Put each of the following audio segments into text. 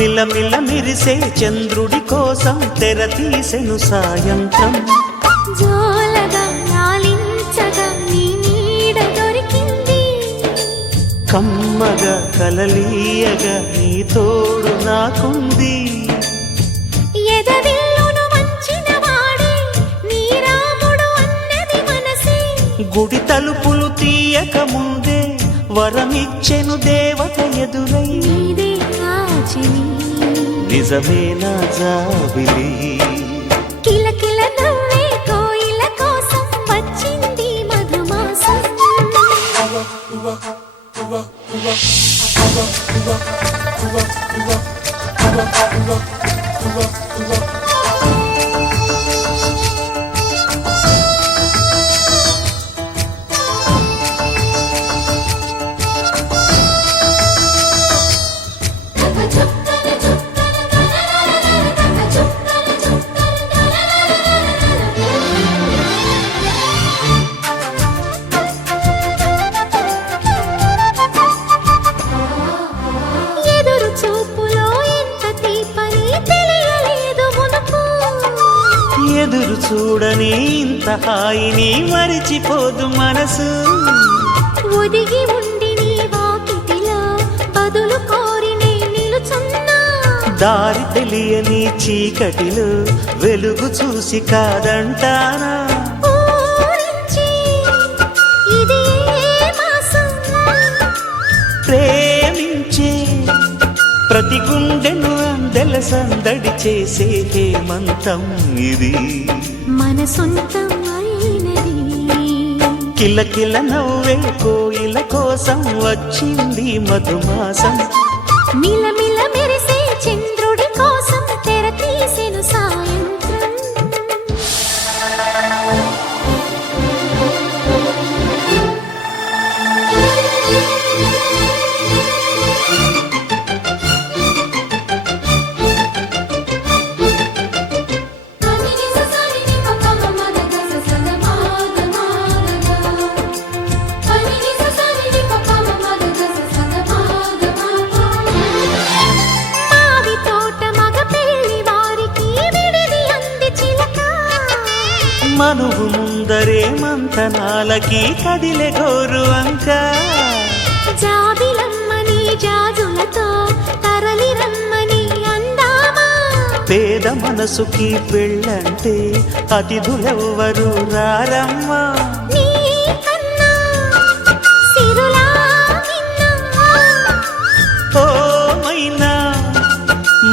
మిలమిల మెరిసే చంద్రుడి కోసం తెర తీసెను సాయంత్రం. జోలగా లాలించగా నీ నీడ దొరికింది, కమ్మగా కలలీయగా నీ తోడు నాకుంది. ఎదవిల్లును వంచిన వాడే నీ రాముడు అన్నది మనసే, గుడి తలుపులు తీయక ముందే వరమిచ్చెను దేవత ఎదురై. నీదే ఆచిని నిజమేనా జాబిలి, కిలకిల నవ్వే కోయిల కోసం వచ్చింది మధుమాసం. ఎదురు చూపులో ఎంత తీపని తెలియలేదు మునుపు, ఎదురు చూడని ఇంత హాయిని మరిచిపోదు మనసు. ఒదిగి ఉండి నీ వాకిటిలో బదులు కోరి నే నిలుచున్నా, దారి తెలియని చీకటిలో వెలుగు చూసి కాదంటానా. ఊరించి ఇది ఏ మాసం, ప్రేమించే ప్రతి గుండెను అందెల సందడి చేసే హేమంతం ఇది. మన సొంతం అయినది, కిలకిల నవ్వే కోయిల కోసం వచ్చింది మధుమాసం. మిలమిల మెరిసే చంద్రుడి కోసం తెర తీసెను సాయంత్రం. మావి తోట మగ పెళ్లి వారికి విడిది అంది చిలక, మనువు ముందరే మంతనాలకి కదిలే గోరు అంక. జాబిలమ్మని జాజులతో తరలి రమ్మని అందామా, పేద మనసుకి పెళ్ళంటే అతిథులెవ్వరు రారమ్మా. నీ కన్నా సిరులా నిన్నా, ఓ మైనా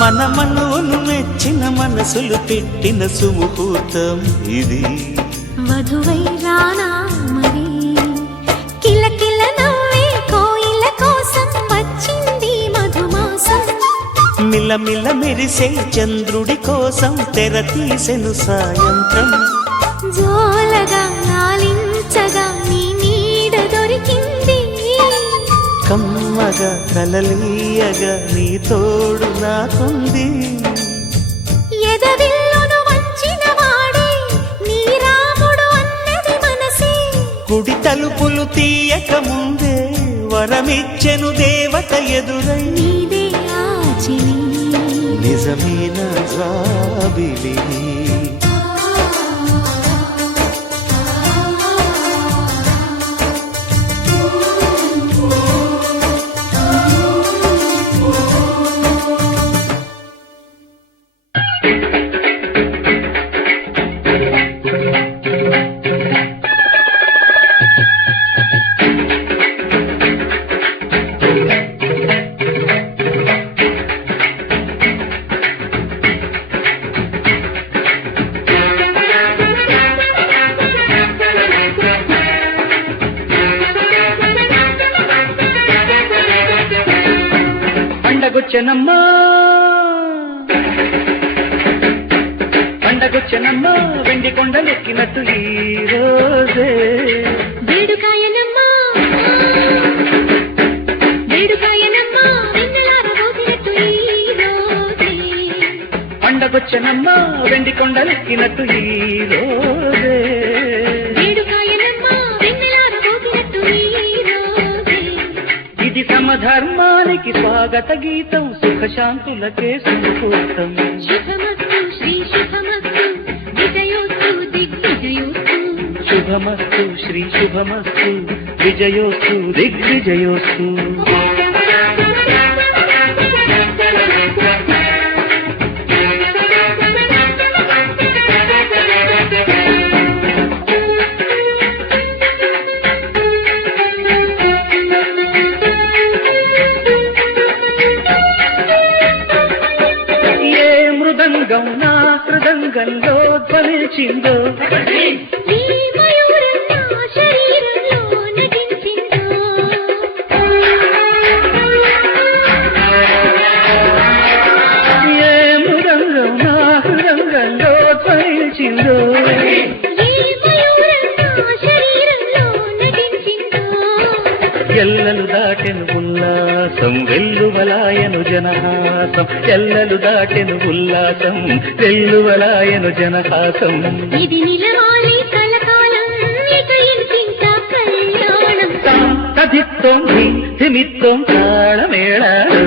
మన మనవును మెచ్చిన మనసులు పెట్టిన సుముహూర్తం ఇది. వధువై రానా మరి, కిలకిల నవ్వే కోయిల కోసం వచ్చింది మధుమాసం. మిలమిల మెరిసే చంద్రుడి కోసం తెర తీసెను సాయంత్రం. జోలగా లాలించగా నీ నీడ దొరికింది, కమ్మగా కలలీయగా నీ తోడు నాకుంది. ఎదవిల్లును వంచిన వాడే నీ రాముడు అన్నది మనసే, గుడి తలుపులు తీయక ముందే వరమిచ్చెను దేవత ఎదురై. నీదే ఆచిని నిజమేనా జాబిలి, పండగొచ్చెనమ్మా పండగొచ్చెనమ్మా వెండి కొండలెక్కినట్టు ఈ రోజే. వేడుకాయనమ్మా వేడుకాయనమ్మా వెన్నెలారబోసినట్టు ఈ రోజే. పండగొచ్చెనమ్మా వెండి కొండలెక్కినట్టు ఈ రోజే. వేడుకాయనమ్మా వెన్నెలారబోసినట్టు ఈ రోజే. ఇది సమధర్మానికి స్వాగత గీతం, సుఖ సుఖశాంతులకే సుముహూర్తం. శుభమస్తు శ్రీ శుభమస్తు విజయోస్తు దిగ్విజయోస్తు. శుభమస్తు శ్రీ శుభమస్తు విజయోస్తు దిగ్విజయోస్తు. మృదంగం నా హృదంగంలో ధ్వనించిందో, ఈ మయూరం నా శరీరంలో నటించిందో. ఏ మృదంగం నా హృదంగంలో ధ్వనించిందో, ఈ మయూరం నా శరీరంలో నటించిందో. ఎల్లలు దాటెను ఉల్లాసం వెల్లువలాయను జనహాసం. ఎల్లలు దాటెను ఉల్లాసం వెల్లువలాయను జనహాసం. ఇది నిలవాలి కలకాలం, ఇక ఇంకింకా కళ్యాణం. తదిత్తం ధిమిత్తం తాళమేళాలు.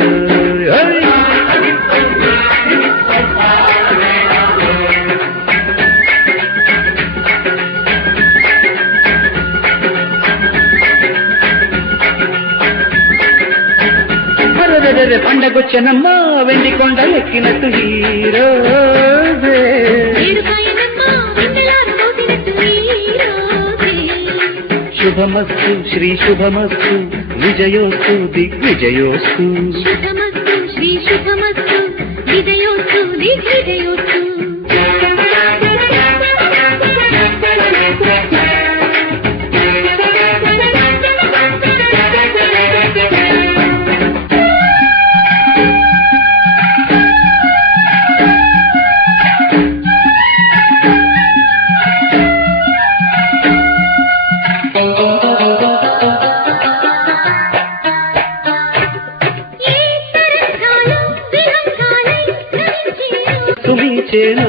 పండగొచ్చనమ్మా వెండి కొండలెక్కినట్టు ఈరోజే. ఏడుపాయనమ్మ వెన్నెలారు మోసినట్టు ఈ రోజే. శుభమస్తు శ్రీ శుభమస్తు విజయోస్తు దిగ్విజయోస్తు. శుభమస్తు శ్రీ శుభమస్తు విజయోస్తు దిగ్విజయోస్తు. సుమించేను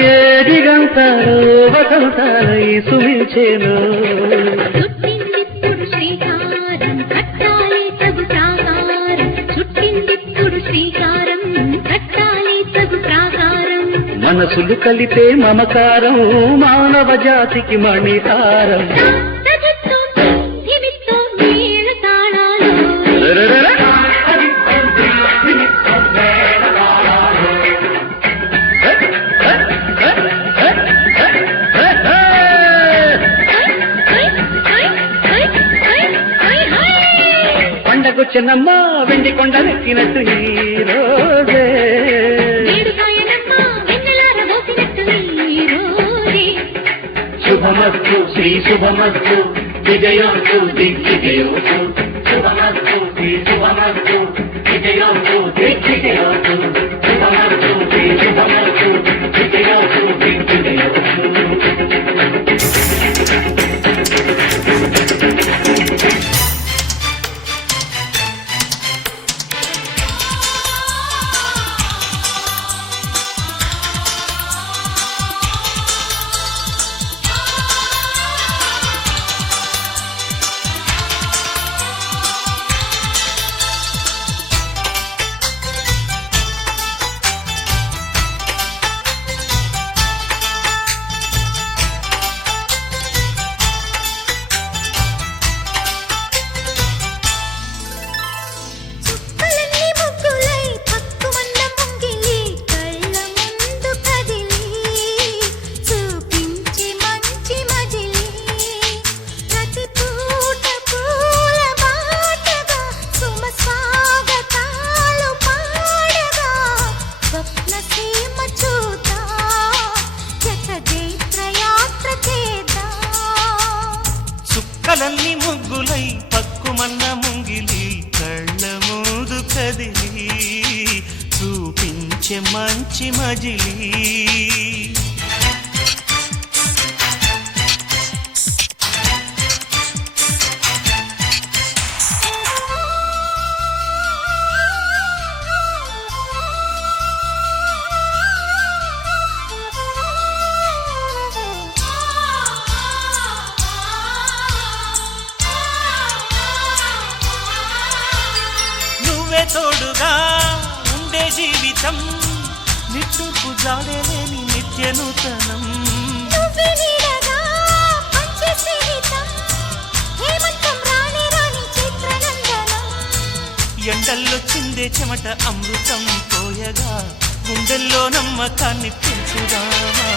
ఏ దిగంతాలు వసంతాలై సుమించేను. చుట్టిందిప్పుడు శ్రీకారం కట్టాలి తగు ప్రాకారం. చుట్టిందిప్పుడు శ్రీకారం కట్టాలి తగు ప్రాకారం. మనసులు కలిపే మమకారం మానవ జాతికి మణితారం. తదిత్తం ధిమిత్తం మేళ తాళాలు. పండగొచ్చనమ్మా వెండి కొండలెక్కినట్టు ఈరోజే. ఏడుపాయనమ్మ వెన్నెలార మోసినట్టు ఈ రోజే. శుభమస్తు శ్రీ శుభమస్తు విజయోస్తు దిగ్విజయోస్తు. శుభమస్తు శ్రీ శుభమస్తు విజయోస్తు దిగ్విజయోస్తు. శుభమస్తు శ్రీ శుభమస్తు విజయోస్తు దిగ్విజయోస్తు. కలల్ని ముగ్గులై పక్కుమన్న ముంగిలి కళ్ళ ముందు కదిలి చూపించే మంచి మజిలీ. తోడుగా ఉండే జీవితం నిట్టూర్పు జాడలేని నిత్య నూతనం నువ్వే నీడగా పంచే స్నేహితం హేమంతం రాని రాని చిత్రనందనం ఎండల్లో చిందే చెమట అమృతం పోయగా గుండెల్లో నమ్మకాన్ని పెంచుదామా